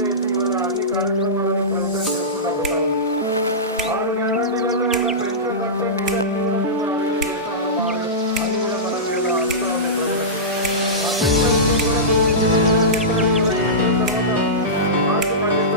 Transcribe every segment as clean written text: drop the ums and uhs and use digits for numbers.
వేసి ఇవాళ అన్ని కార్యక్రమాలను ప్రభుత్వం చేసుకుంటూ పోతా ఉంది. 6 గ్యారంటీలలో ఒక పెన్షన్ తప్ప మిగతా అన్ని కూడా మనం మీద అందుతా ఉన్నాయి ప్రజలకు. ఆ పెన్షన్ కూడా తర్వాత మార్చి బడ్జెట్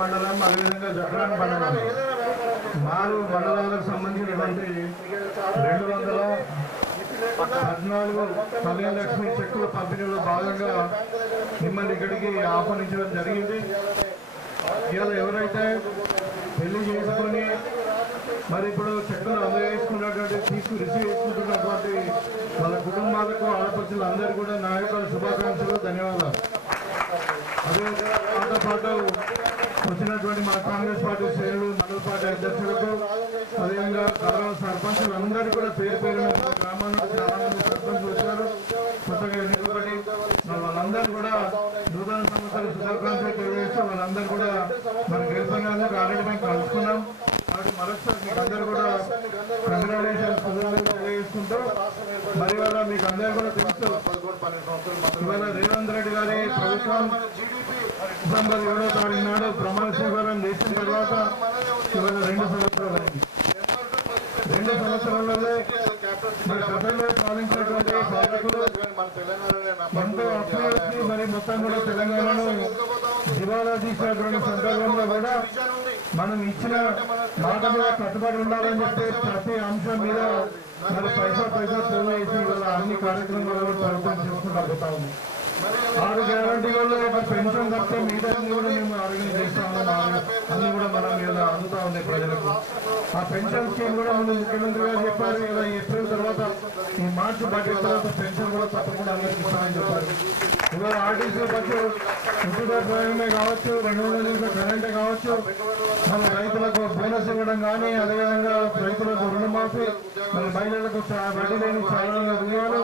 మండలం అదేవిధంగా జగన్ మండలం 4 మండలాలకు సంబంధించినటువంటి 214 కళ్యాణ లక్ష్మి చెక్కుల పంపిణీలో భాగంగా మిమ్మల్ని ఇక్కడికి ఆహ్వానించడం జరిగింది. ఇవాళ ఎవరైతే పెళ్లి చేసుకొని మరి ఇప్పుడు చెక్కులు అందజేసుకున్నటువంటి రిసీవ్ చేసుకుంటున్నటువంటి వాళ్ళ కుటుంబాలకు ఆడపడుచులు అందరూ కూడా నా యొక్క శుభాకాంక్షలు, ధన్యవాదాలు. అదే పాటు వచ్చినటువంటి మన కాంగ్రెస్ పార్టీ శ్రేణులు, మండల పార్టీ అధ్యక్షులకు, అదేవిధంగా గౌరవ సర్పంచులు అందరూ కూడా పేరు పేరు గ్రామాల్లో చాలా మంది సర్పంచులు వచ్చారు, కొత్తగా ఎన్నికబడి వాళ్ళందరూ కూడా నూతన సంవత్సరాలు శుభాకాంక్షలు తెలియజేస్తూ వాళ్ళందరూ కూడా మన గెలుపొందేందుకు ఆల్రెడీ మేము కలుసుకున్నాం. కాబట్టి మరొకసారి మీకు అందరూ కూడా కంగ్రాచులేషన్స్ తెలియజేసుకుంటూ మరి ఇవాళ మీకు అందరూ కూడా తెలుసు ఇవాళ రేవంత్ రెడ్డి గారి ప్రభుత్వం డిసెంబర్ 7వ తారీఖు నాడు ప్రమాణ స్వీకారం చేసిన తర్వాత ఇవాళ 2 సంవత్సరాలు అయింది. 2 సంవత్సరాలలో మరి గతంలో పాలించినటువంటి పాలకులు ఎంతో అప్రయత్ని మరి మొత్తం కూడా తెలంగాణను దివాలా తీసినటువంటి సందర్భంలో కూడా మనం ఇచ్చిన మాట మీద కట్టుబడి ఉండాలని చెప్పి ప్రతి అంశం మీద మరి పైసా పోగు చేసి ఇవాళ అన్ని కార్యక్రమాలు ప్రభుత్వం చేసుకుంటూ పోతా ఉంది. 6 గ్యారంటీలలో ఒక పెన్షన్ తప్ప మిగతా కూడా మేము ఆర్గనైజ్ చేస్తాము. అన్ని కూడా మనం ఇలా అందుతా ఉన్నాయి ప్రజలకు. ఆ పెన్షన్ స్కీమ్ కూడా మనం ముఖ్యమంత్రి గారు చెప్పారు ఇలా ఏప్రిల్ తర్వాత ఈ మార్చి బడ్జెట్ తర్వాత పెన్షన్ కూడా తప్పకుండా అందరికీ ఇస్తామని చెప్పారు. ఇవాళ ఆర్టీసీ బస్సు ఉచిత ప్రయాణమే కావచ్చు, 200 యూనిట్ల కరెంటే కావచ్చు, మన రైతులకు బోనస్ ఇవ్వడం కానీ, అదేవిధంగా రైతులకు రుణమాఫీ, మన మహిళలకు వడ్డీ లేని చాలా రుణాలు,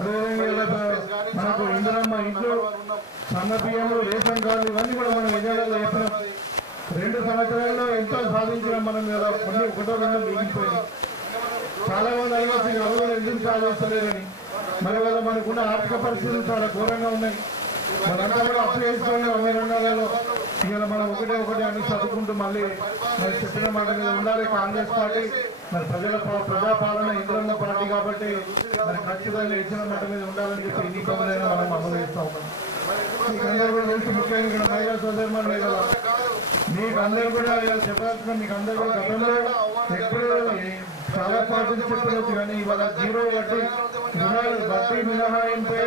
అదేవిధంగా మనకు ఇందిరమ్మ ఇంట్లో సన్న బియ్యము, రేషన్ కార్డు ఇవన్నీ కూడా మనం ఎజెండాలో చెప్పినాం. 2 సంవత్సరాల్లో ఎంతో సాధించడం మనం కొన్ని ఒకటో రెండో మిగిలిపోయినాయి. చాలా మంది అడగచ్చు ఎవరు ఎందుకు సాధిస్తలేరని. మరి వల్ల మనకున్న ఆర్థిక పరిస్థితులు చాలా ఘోరంగా ఉన్నాయి. మనంతా కూడా అప్లై చేసుకొని 20 రంగాలలో ఇవాళ మనం ఒకటే అన్ని చదువుకుంటూ మళ్ళీ మరి చెప్పిన మాట మీద ఉండాలి. కాంగ్రెస్ పార్టీ మరి ప్రజాపాలన ఇంద్రమ్మ పార్టీ కాబట్టి మరి ఖచ్చితంగా ఇచ్చిన మాట మీద ఉండాలని చెప్పి ఎన్ని పనులైనా మనం అమలు చేస్తూ ఉన్నాం. మీకు అందరూ కూడా తెలుసు, ముఖ్యంగా ఇక్కడ మహిళా సోదరులు కదా, మీకు అందరూ కూడా చెప్పాల్సిన మీకు అందరూ కూడా గతంలో ఎప్పుడు చాలా పార్టీలు చెప్పవచ్చు కానీ ఇవాళ 0 వడ్డీ రుణాలు వడ్డీ మినహాయింపై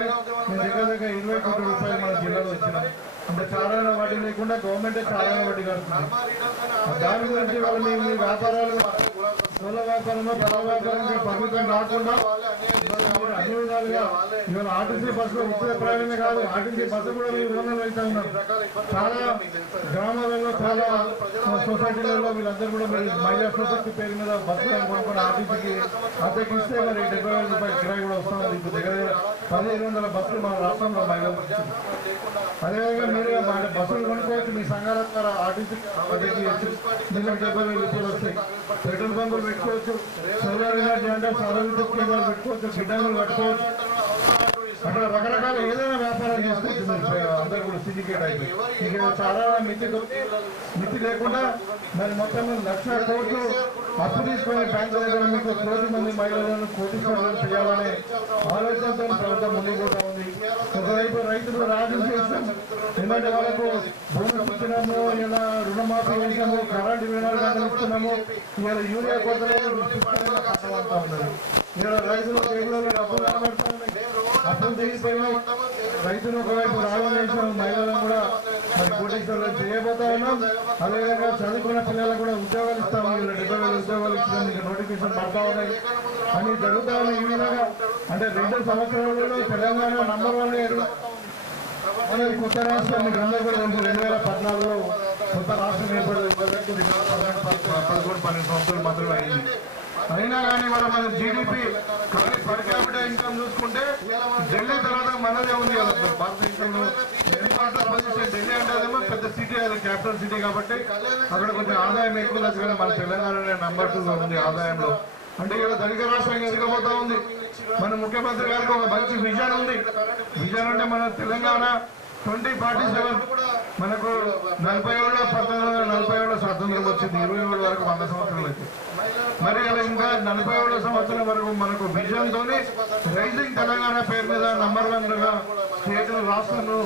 దగ్గర 20 కోట్ల రూపాయలు మన జిల్లాలో వచ్చినాం. అంటే చాలా వడ్డీ లేకుండా గవర్నమెంటే చాలా వడ్డీ కడుతుంది. దాని గురించి వాళ్ళు మీ వ్యాపారాలు స్థూల వ్యాపారంలో పల వ్యాపారంగా పరిమితం కాకుండా అన్ని విధాలుగా ఇవాళ ఆర్టీసీ బస్సులో ఉచిత ప్రయాణమే కాదు, ఆర్టీసీ బస్సు కూడా మీరు ఓనర్లు వెళ్తా ఉన్నారు. చాలా గ్రామాలలో చాలా సొసైటీలలో వీళ్ళందరూ కూడా మీరు మహిళా సొసైటీ పేరు మీద బస్సులు కొనుక్కొని ఆర్టీసీకి అద్దెకి ఇస్తే మరి 70,000 రూపాయల కిరాయి కూడా వస్తున్నది. ఇప్పుడు దగ్గర 1,500 బస్సులు మన రాష్ట్రంలో మహిళలు. అదేవిధంగా మీరు బస్సులు కొనుక్కోవచ్చు, మీ సంఘాల ద్వారా ఆర్టీసీ అద్దెకి నెలకు 70,000 రూపాయలు వస్తాయి. పెట్రోల్ బంకులు పెట్టుకోవచ్చు, సోలార్ ఎనర్జీ అంటే సౌర విద్యుత్ కేంద్రాలు పెట్టుకోవచ్చు, గిడ్డంగులు కట్టుకోవచ్చు, అట్లా రకరకాల ఏదైనా వ్యాపారం చేసుకోవచ్చు. మీరు అందరూ కూడా సిండికేట్ అయిపోయి ఇక చాలా మితి లేకుండా మరి మొత్తం 1,00,000 కోట్లు అప్పు తీసుకునే బ్యాంకు దగ్గర మీకు 1 కోటి మంది మహిళలను కోటీశ్వరులను చేయాలనే ఆలోచనతో ప్రభుత్వం ముందుకు పోతా ఉంది. ఒకవైపు రైతులు రాజు చేస్తాం, ఎందుకంటే వాళ్ళకు బోనస్ ఇచ్చినాము, ఇలా రుణమాఫీ చేసాము, కరెంటు 24 గంటలు ఇస్తున్నాము, ఇలా యూరియా కొరతలేదు కష్టపడతా ఉన్నారు. ఇలా రైతులు టేబుల్లో డబ్బులు కనబడతా ఉన్నాయి, అప్పులు దిగిపోయినాయి. రైతులు ఒకవైపు రాజు చేసాం, మహిళలను కూడా మరి కోటీశ్వరులను చేయబోతా ఉన్నాం. అదేవిధంగా చదువుకున్న పిల్లలకు కూడా ఉద్యోగాలు ఇస్తాము, ఇలా 70,000 ఉద్యోగాలు ఇచ్చినాం, ఇంకా నోటిఫికేషన్ పడతా ఉన్నాయి అని జరుగుతా ఉన్నాయి. ఈ విధంగా అంటే 2 సంవత్సరాలలో తెలంగాణ నంబర్ 1 అనేది కొత్త రాష్ట్రం. మీకు అందరూ కూడా 2014లో కొత్త రాష్ట్రం ఏర్పడింది. 11-12 సంవత్సరాలు మాత్రమే అయింది. అయినా కానీ మన జీడిపి పర్ క్యాపిటల్ ఇన్కమ్ చూసుకుంటే ఢిల్లీ తర్వాత మనదే ఉంది కదా భారతదేశంలో. పొజిషన్ ఢిల్లీ అంటే పెద్ద సిటీ, అది క్యాపిటల్ సిటీ కాబట్టి అక్కడ కొంచెం ఆదాయం ఎక్కువ కానీ మన తెలంగాణ నంబర్ 2 ఉంది ఆదాయంలో. అంటే ఇక్కడ ధనిక రాష్ట్రంగా ఎదగబోతా ఉంది. మన ముఖ్యమంత్రి గారికి ఒక మంచి విజన్ ఉంది. విజన్ అంటే మన తెలంగాణ 2047 మనకు 1947 స్వాతంత్రం వచ్చింది. 27 వరకు 100 సంవత్సరాలు వచ్చింది. మరి అలా ఇంకా 47 సంవత్సరం వరకు మనకు విజన్ తోని రైజింగ్ తెలంగాణ పేరు మీద నంబర్ 1గా స్టేట్ రాష్ట్రంలో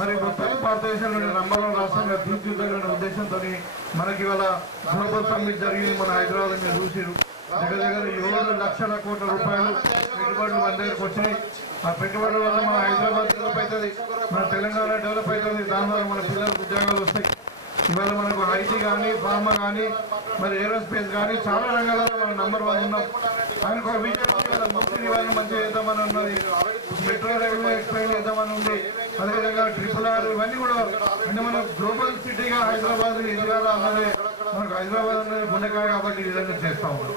మరి మొత్తం భారతదేశంలో నంబర్ 1 రాష్ట్రంగా తీర్చిదిద్దాలనే ఉద్దేశంతో మనకి ఇవాళ గ్లోబల్ సమ్మిట్ జరిగింది. మన హైదరాబాద్ మీద చూసిరు. దగ్గర 7 లక్షల కోట్ల రూపాయలు పెట్టుబడులు మన దగ్గరకు వచ్చినాయి. ఆ పెట్టుబడుల వల్ల మన హైదరాబాద్ డెవలప్ అవుతుంది, మన తెలంగాణ డెవలప్ అవుతుంది. దానివల్ల మన పిల్లలకు ఉద్యోగాలు వస్తాయి. ఇవాళ మనకు ఐటీ కానీ, ఫార్మా కానీ, మరి ఏరోస్పేస్ కానీ చాలా రంగాలలో మనం నంబర్ 1 ఉన్నాం. ఆయనకు ఒక విజయం ముస్లిం నివారణ మంచిగా చేద్దామని ఉన్నది, మెట్రో రైల్వే ఎక్స్ప్లెయిన్ చేద్దామని ఉంది, అదేవిధంగా RRR ఇవన్నీ కూడా అంటే మన గ్లోబల్ సిటీగా హైదరాబాద్ ఎదగాల అన్నది మనకు హైదరాబాద్ అనేది గుండెకాయ కాబట్టి ఈ విధంగా చేస్తూ ఉంటాం.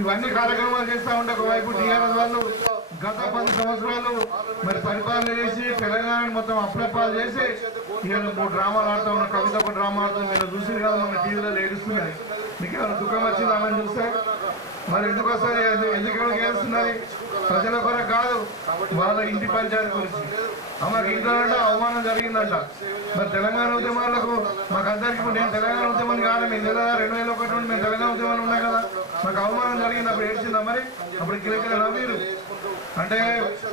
ఇవన్నీ కార్యక్రమాలు చేస్తూ ఉంటే ఒకవైపు టీఆర్ఎస్ వాళ్ళు గత 10 సంవత్సరాలు మరి పరిపాలన చేసి తెలంగాణ మొత్తం అప్లపాలు చేసి నేను 3 డ్రామాలు ఆడుతూ ఉన్న కవిత ఒక డ్రామా ఆడుతూ మీరు చూసి కదా మన టీవీలో ఏడుస్తున్నది. మీకు ఏమైనా దుఃఖం వచ్చిందామని చూస్తే మరి ఎందుకు వస్తుంది, ఎందుకు ఏడుస్తున్నది? ప్రజల కొరకు కాదు, వాళ్ళ ఇంటి పంచాయతీ గురించి. మాకు ఇంట్లో అవమానం జరిగిందంట. మరి తెలంగాణ ఉద్యమాలకు మాకందరికీ నేను తెలంగాణ ఉద్యమాన్ని కాదు, మేము 2001 నుండి మేము తెలంగాణ ఉద్యమాలు ఉన్నాయి కదా, మాకు అవమానం జరిగింది. అప్పుడు ఏడ్చిందా? మరి అప్పుడు కిలకిలరా మీరు? అంటే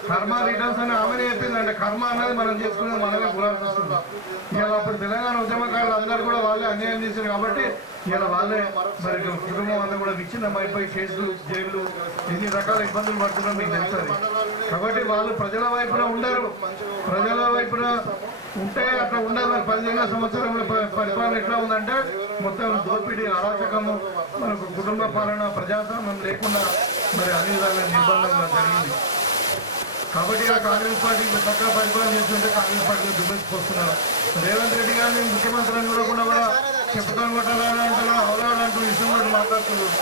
కర్మ రిటర్న్స్ అని ఆమెనే చెప్పింది. అంటే కర్మ అన్నది మనం చేసుకునేది మనమే గురాల్సి వస్తుంది. ఇవాళ అప్పుడు తెలంగాణ ఉద్యమకారులు అందరూ కూడా వాళ్ళే అన్యాయం చేశారు కాబట్టి ఇలా వాళ్ళే మరి కుటుంబం అంతా కూడా విచ్ఛిన్నం అయిపోయి కేసులు, జైలు, ఎన్ని రకాల ఇబ్బందులు పడుతున్నారో మీకు తెలుస్తుంది. కాబట్టి వాళ్ళు ప్రజల వైపున ఉండరు. ప్రజల వైపున ఉంటే అట్లా ఉండదు. మరి 15 సంవత్సరంలో పరిపాలన ఎట్లా ఉందంటే మొత్తం దోపిడీ, అరాచకము, మనకు కుటుంబ పాలన, ప్రజాస్వామ్యం లేకుండా మరి అన్ని విధాలుగా నిర్బంధంగా జరిగింది. కాబట్టి కాంగ్రెస్ పార్టీ చక్కగా పరిపాలన చేస్తుంటే కాంగ్రెస్ పార్టీలో దుమ్మెత్తుకొస్తున్నారు. రేవంత్ రెడ్డి గారిని ముఖ్యమంత్రిని కూడా చెప్పుకొని కొట్టాలంటారా, అవలాలంటూ ఇష్టం కూడా మాట్లాడుతున్నారు.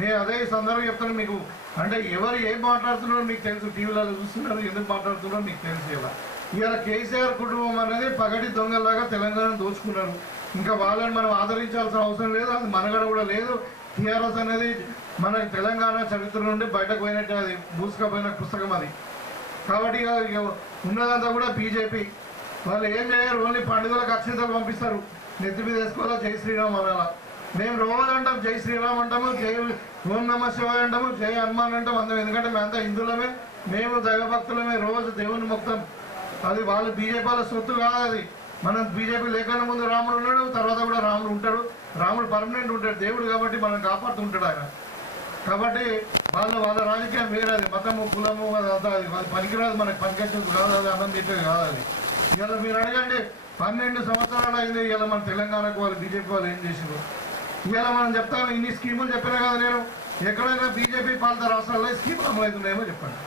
నేను అదే సందర్భం చెప్తాను మీకు. అంటే ఎవరు ఏం మాట్లాడుతున్నారో మీకు తెలుసు, టీవీలలో చూస్తున్నారు, ఎందుకు మాట్లాడుతున్నారో మీకు తెలుసు. ఇవాళ కేసీఆర్ కుటుంబం అనేది పగటి దొంగలాగా తెలంగాణ దోచుకున్నారు. ఇంకా వాళ్ళని మనం ఆదరించాల్సిన అవసరం లేదు, అది మనగడ కూడా లేదు. టీఆర్ఎస్ అనేది మన తెలంగాణ చరిత్ర నుండి బయటకు పోయినట్టు, అది మూసుకపోయిన పుస్తకం అది. కాబట్టి ఉన్నదంతా కూడా బీజేపీ. వాళ్ళు ఏం చేయరు, ఓన్లీ పండుగలకు అక్షింతలు పంపిస్తారు, నెత్తి మీద వేసుకోవాలా జై శ్రీరామ్ అనాలా. మేము రోజు అంటాం జై శ్రీరామ్ అంటాము, జై ఓం నమ శివాయ అంటాము, జై హనుమాన్ అంటాం అందరం. ఎందుకంటే మేమంతా హిందువులమే, మేము దైవభక్తులమే, రోజు దేవుని మొత్తం. అది వాళ్ళు బీజేపీ వాళ్ళ సొత్తు కాదు. అది మనం బీజేపీ లేకన్నా ముందు రాముడు ఉన్నాడు, తర్వాత కూడా రాముడు ఉంటాడు. రాముడు పర్మనెంట్ ఉంటాడు, దేవుడు కాబట్టి మనం కాపాడుతుంటాడు ఆయన. కాబట్టి వాళ్ళ రాజకీయం వేరే, అది మతము, కులము, అది పనికిరాదు, మనకి పనికొచ్చేది కాదు, అది అన్నం తిట్టేది కాదు. అది ఇలా మీరు అడగండి, 12 సంవత్సరాలు అయింది ఇలా మన తెలంగాణకు వాళ్ళు బీజేపీ వాళ్ళు ఏం చేసారు. ఇవాళ మనం చెప్తాను ఇన్ని స్కీములు చెప్పినా కదా నేను, ఎక్కడైనా బీజేపీ పాలిత రాష్ట్రాల్లో ఈ స్కీములు అమలు అవుతున్నాయేమో చెప్పండి.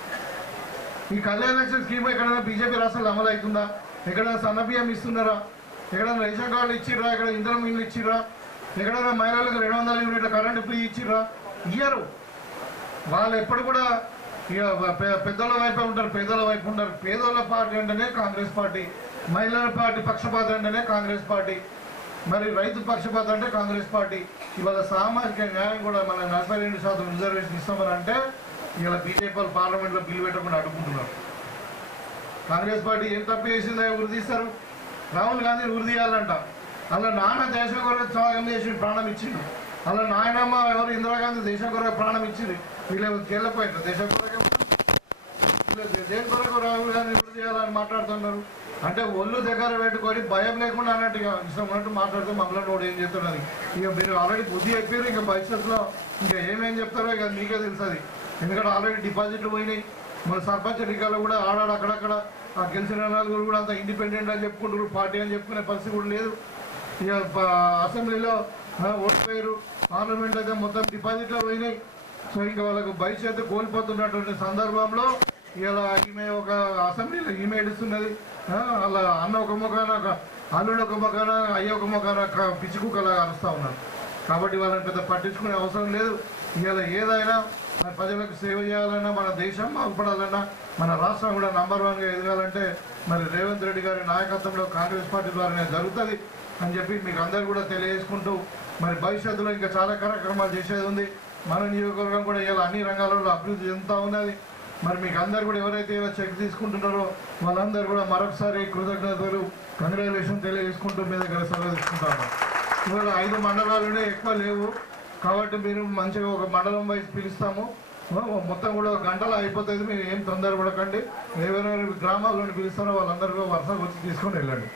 ఈ కళ్యాణ లక్ష్మి స్కీమ్ ఎక్కడైనా బీజేపీ రాష్ట్రాల్లో అమలు అవుతుందా? ఎక్కడైనా సన్నబియ్యం ఇస్తున్నారా? ఎక్కడైనా రేషన్ కార్డులు ఇచ్చిర్రా? ఎక్కడ ఇంధనం ఇల్లు ఇచ్చిర్రా? ఎక్కడైనా మహిళలకు 200 యూనిట్ల కరెంటు ఫ్రీ ఇచ్చిర్రా? ఇయ్యరు. వాళ్ళు ఎప్పుడు కూడా ఇక పెద్దల వైపే ఉంటారు, పేదల వైపు ఉంటారు. పేదోళ్ళ పార్టీ అంటేనే కాంగ్రెస్ పార్టీ, మహిళల పార్టీ పక్షపాత అంటేనే కాంగ్రెస్ పార్టీ, మరి రైతు పక్షపాత అంటే కాంగ్రెస్ పార్టీ. ఇవాళ సామాజిక న్యాయం కూడా మన 42% రిజర్వేషన్ ఇస్తామని అంటే ఇవాళ బీజేపీ వాళ్ళు పార్లమెంట్లో బిల్లు పెట్టకుండా అడ్డుకుంటున్నారు. కాంగ్రెస్ పార్టీ ఏం తప్పు చేసిందో ఉరిదీస్తారు. రాహుల్ గాంధీని ఉరిదీయాలంట. అలా నాన్న దేశం కొరకు త్యాగం చేసి ప్రాణం ఇచ్చింది. అలా నాయనమ్మ ఎవరు ఇందిరాగాంధీ దేశం కొరకు ప్రాణం ఇచ్చింది. వీళ్ళు గెలపోయారు దేశం కొరకు, దేశం కొరకు రాహుల్ గాంధీ ఉరిదీయాలని మాట్లాడుతున్నారు. అంటే ఒళ్ళు దగ్గర పెట్టుకొని భయం లేకుండా అన్నట్టుగా ఇష్టం ఉన్నట్టు మాట్లాడితే మమ్మల్ని నోడు ఏం చెప్తున్నది. ఇక మీరు ఆల్రెడీ బుద్ధి చెప్పారు, ఇంకా భవిష్యత్తులో ఇంకా ఏమేం చెప్తారో ఇక మీకే తెలుస్తుంది. ఎందుకంటే ఆల్రెడీ డిపాజిట్లు పోయినాయి. మన సర్పంచ్ ఎన్నికల్లో కూడా ఆడాడు అక్కడక్కడ ఆ గెలిచిన నలుగురు కూడా అంత ఇండిపెండెంట్ అని చెప్పుకుంటారు, పార్టీ అని చెప్పుకునే పరిస్థితి కూడా లేదు. ఇక అసెంబ్లీలో ఓడిపోయారు, పార్లమెంట్ అయితే మొత్తం డిపాజిట్లో పోయినాయి. సో ఇంకా వాళ్ళకు భవిష్యత్తు కోల్పోతున్నటువంటి సందర్భంలో ఇలా ఈమె ఒక అసెంబ్లీలో ఈమె ఏడుస్తున్నది. అలా అన్న ఒక ముఖాన, అల్లుడు ఒక ముఖాన, అయ్య ఒక ముఖాన పిచ్చుకుక్కలాగా అరుస్తూ ఉన్నారు. కాబట్టి వాళ్ళని పెద్ద పట్టించుకునే అవసరం లేదు. ఇవాళ ఏదైనా మన ప్రజలకు సేవ చేయాలన్నా, మన దేశం బాగుపడాలన్నా, మన రాష్ట్రం కూడా నంబర్ 1గా ఎదగాలంటే మరి రేవంత్ రెడ్డి గారి నాయకత్వంలో కాంగ్రెస్ పార్టీ ద్వారానే జరుగుతుంది అని చెప్పి మీకు అందరు కూడా తెలియజేసుకుంటూ, మరి భవిష్యత్తులో ఇంకా చాలా కార్యక్రమాలు చేసేది ఉంది. మన నియోజకవర్గం కూడా ఇలా అన్ని రంగాలలో అభివృద్ధి చెందుతూ ఉన్నది. మరి మీకు అందరు కూడా ఎవరైతే ఇలా చెక్ తీసుకుంటున్నారో వాళ్ళందరూ కూడా మరొకసారి కృతజ్ఞతలు, కంగ్రాచులేషన్ తెలియజేసుకుంటూ మీ దగ్గర సెలవు తీసుకుంటాను. ఇవాళ 5 మండలాలునే ఎక్కువ లేవు కాబట్టి మీరు మంచిగా ఒక మండలం వైపు పిలుస్తాము. మొత్తం కూడా గంటలో అయిపోతుంది. మీరు ఏం తొందరపడకండి. ఎవరెవరి గ్రామాల్లోని పిలుస్తారో వాళ్ళందరూ వరుసగా వచ్చి తీసుకొని వెళ్ళండి.